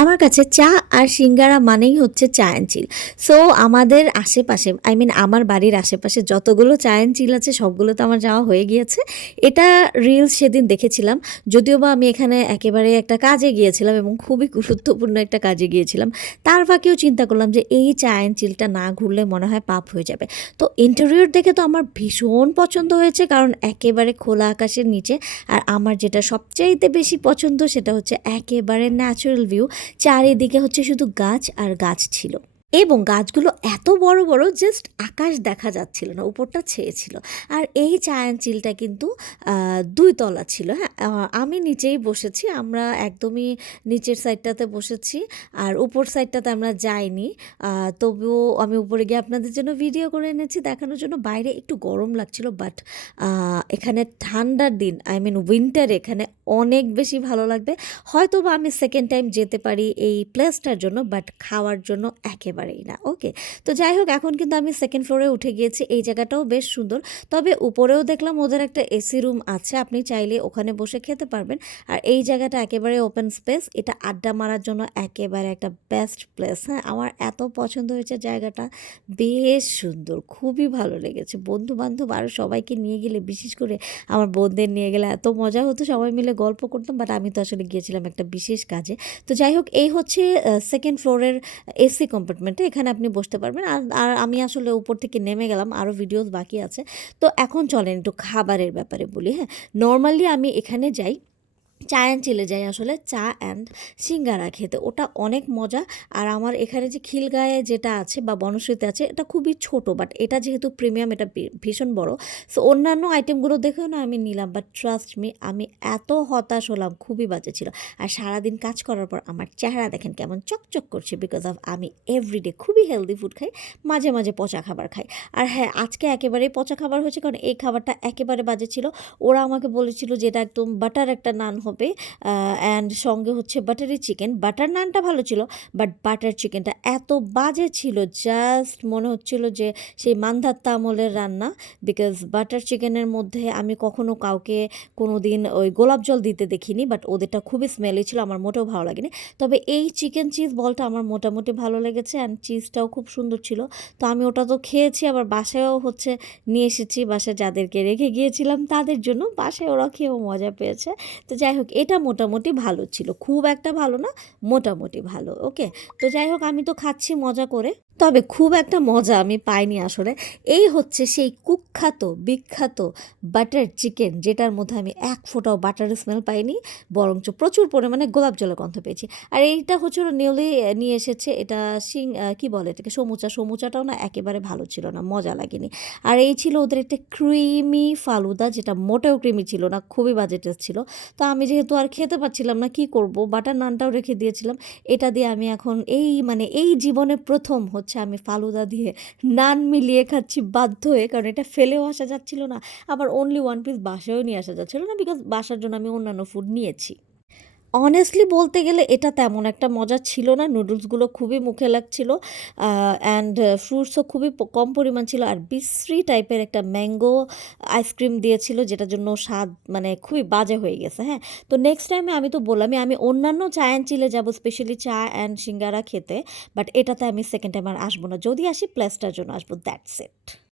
আমার কাছে চা আর সিঙ্গারা মানেই হচ্ছে চা অ্যান্ড চিল। সো আমাদের আশেপাশে আমার বাড়ির আশেপাশে যতগুলো চা অ্যান্ড চিল আছে সবগুলো তো আমার যাওয়া হয়ে গিয়েছে। এটা রিলস সেদিন দেখেছিলাম। যদিও বা আমি এখানে একেবারে একটা কাজে গিয়েছিলাম এবং খুবই গুরুত্বপূর্ণ একটা কাজে গিয়েছিলাম। তার ফাঁকেও চিন্তা করলাম যে এই চা অ্যান্ড চিলটা না ঘুরলে মনে হয় পাপ হয়ে যাবে। তো ইন্টেরিয়র দেখে তো আমার ভীষণ পছন্দ হয়েছে, কারণ একেবারে খোলা আকাশের নিচে। আর আমার যেটা সবচাইতে বেশি পছন্দ সেটা হচ্ছে একেবারে ন্যাচারাল ভিউ। চারিদিকে হচ্ছে শুধু গাছ আর গাছ ছিল, এবং গাছগুলো এত বড় বড়, জাস্ট আকাশ দেখা যাচ্ছিল না, উপরটা ছেয়ে ছিল। আর এই চায়ান চিলটা কিন্তু ২ তলা ছিল। হ্যাঁ, আমি নিচেই বসেছি, আমরা একদমই নিচের সাইডটাতে বসেছি, আর উপর সাইডটাতে আমরা যাইনি। তবুও আমি উপরে গিয়ে আপনাদের জন্য ভিডিও করে এনেছি দেখানোর জন্য। বাইরে একটু গরম লাগছিল, বাট এখানে ঠান্ডার দিন, উইন্টার, এখানে অনেক বেশি ভালো লাগবে। হয়তো বা আমি সেকেন্ড টাইম যেতে পারি এই প্লেসটার জন্য, বাট খাওয়ার জন্য একেবারেই না। ওকে, তো যাই হোক, এখন কিন্তু আমি সেকেন্ড ফ্লোরে উঠে গিয়েছি। এই জায়গাটাও বেশ সুন্দর, তবে উপরেও দেখলাম ওদের একটা এসি রুম আছে, আপনি চাইলে ওখানে বসে খেতে পারবেন। আর এই জায়গাটা একেবারে ওপেন স্পেস, এটা আড্ডা মারার জন্য একেবারে একটা বেস্ট প্লেস। হ্যাঁ, আমার এত পছন্দ হয়েছে জায়গাটা, বেশ সুন্দর, খুবই ভালো লেগেছে। বন্ধু বান্ধব আরও সবাইকে নিয়ে গেলে, বিশেষ করে আমার বোনদের নিয়ে গেলে এত মজা হতো, সবাই মিলে গল্প করতাম। বাট আমি তো আসলে গিয়েছিলাম একটা বিশেষ কাজে। তো যাই হোক, এই হচ্ছে সেকেন্ড ফ্লোরের এসি কম্পার্টমেন্টে, এখানে আপনি বসতে পারবেন। আর আর আমি আসলে উপর থেকে নেমে গেলাম, আরও ভিডিওস বাকি আছে। তো এখন চলেন একটু খাবারের ব্যাপারে বলি। হ্যাঁ, নর্মালি আমি এখানে যাই, চা অ্যান্ড চিলে যাই আসলে চা অ্যান্ড সিঙ্গারা খেতে, ওটা অনেক মজা। আর আমার এখানে যে খিলগাঁয়ে যেটা আছে বা বনশ্রীতে আছে, এটা খুবই ছোট, বাট এটা যেহেতু প্রিমিয়াম, এটা ভীষণ বড়। সো অন্যান্য আইটেমগুলো দেখেও না আমি নিলাম, বাট ট্রাস্ট মি, আমি এত হতাশ হলাম, খুবই বাজে ছিল। আর সারাদিন কাজ করার পর আমার চেহারা দেখেন কেমন চকচক করছে, বিকজ অফ আমি এভরিডে খুবই হেলদি ফুড খাই, মাঝে মাঝে পচা খাবার খাই। আর হ্যাঁ, আজকে একেবারেই পচা খাবার হয়েছে, কারণ এই খাবারটা একেবারে বাজে ছিল। ওরা আমাকে বলেছিল যে এটা একদম বাটার একটা নান হবে, অ্যান্ড সঙ্গে হচ্ছে বাটারি চিকেন। বাটার নানটা ভালো ছিল, বাট বাটার চিকেনটা এত বাজে ছিল, জাস্ট মনে হচ্ছিল যে সেই মান্ধাত্তা আমলের রান্না। বিকজ বাটার চিকেনের মধ্যে আমি কখনো কাউকে কোনো দিন ওই গোলাপ জল দিতে দেখিনি, বাট ওদেরটা খুবই স্মেলি ছিল, আমার মোটেও ভালো লাগেনি। তবে এই চিকেন চিজ বলটা আমার মোটামুটি ভালো লেগেছে, অ্যান্ড চিজটাও খুব সুন্দর ছিল। তো আমি ওটা তো খেয়েছি, আবার বাসায়ও হচ্ছে নিয়ে এসেছি, বাসায় যাদেরকে রেখে গিয়েছিলাম তাদের জন্য, বাসায় ওরা খেয়েও মজা পেয়েছে। তো যাই হোক, এটা মোটামুটি ভালো ছিল, খুব একটা ভালো না, মোটামুটি ভালো। ওকে, তো যাই হোক, আমি তো খাচ্ছি মজা করে, তবে খুব একটা মজা আমি পাইনি আসলে। এই হচ্ছে সেই কুখ্যাত বিখ্যাত বাটার চিকেন, যেটার মধ্যে আমি এক ফোঁটাও বাটারের স্মেল পাইনি, বরঞ্চ প্রচুর পরিমাণে গোলাপ জলের গন্ধ পেয়েছি। আর এইটা হচ্ছে ওরা নিউলি নিয়ে এসেছে, এটা কি বলে এটাকে, সমুচাটাও না একেবারে ভালো ছিল না, মজা লাগেনি। আর এই ছিল ওদের একটা ক্রিমি ফালুদা, যেটা মোটেও ক্রিমি ছিল না, খুবই বাজে টেস্ট ছিল। তো আমি যেহেতু আর খেতে পারছিলাম না, কি করব, বাটার নানটাও রেখে দিয়েছিলাম। এটা দিয়ে আমি এখন এই জীবনে প্রথম হচ্ছে আমি ফালুদা দিয়ে নান মিলিয়ে খাচ্ছি বাধ্য হয়ে, কারণ এটা ফেলেও আসা যাচ্ছিল না, আবার অনলি ওয়ান পিস বাসায়ও নিয়ে আসা যাচ্ছিল না, বিকজ বাসার জন্য আমি অন্যান্য ফুড নিয়েছি। অনেস্টলি বলতে গেলে এটা তেমন একটা মজা ছিল না, নুডলসগুলো খুবই মুখে লাগছিল, অ্যান্ড ফ্রুটসও খুবই কম পরিমাণ ছিল। আর বিশ্রী টাইপের একটা ম্যাঙ্গো আইসক্রিম দিয়েছিল, যেটার জন্য স্বাদ খুবই বাজে হয়ে গেছে। হ্যাঁ, তো নেক্সট টাইমে আমি তো বললামই, আমি অন্যান্য চা অ্যান্ড চিলে যাবো, স্পেশালি চা অ্যান্ড সিঙ্গারা খেতে, বাট এটাতে আমি সেকেন্ড টাইম আর আসবো না, যদি আসি প্লেসটার জন্য আসবো, দ্যাটস ইট।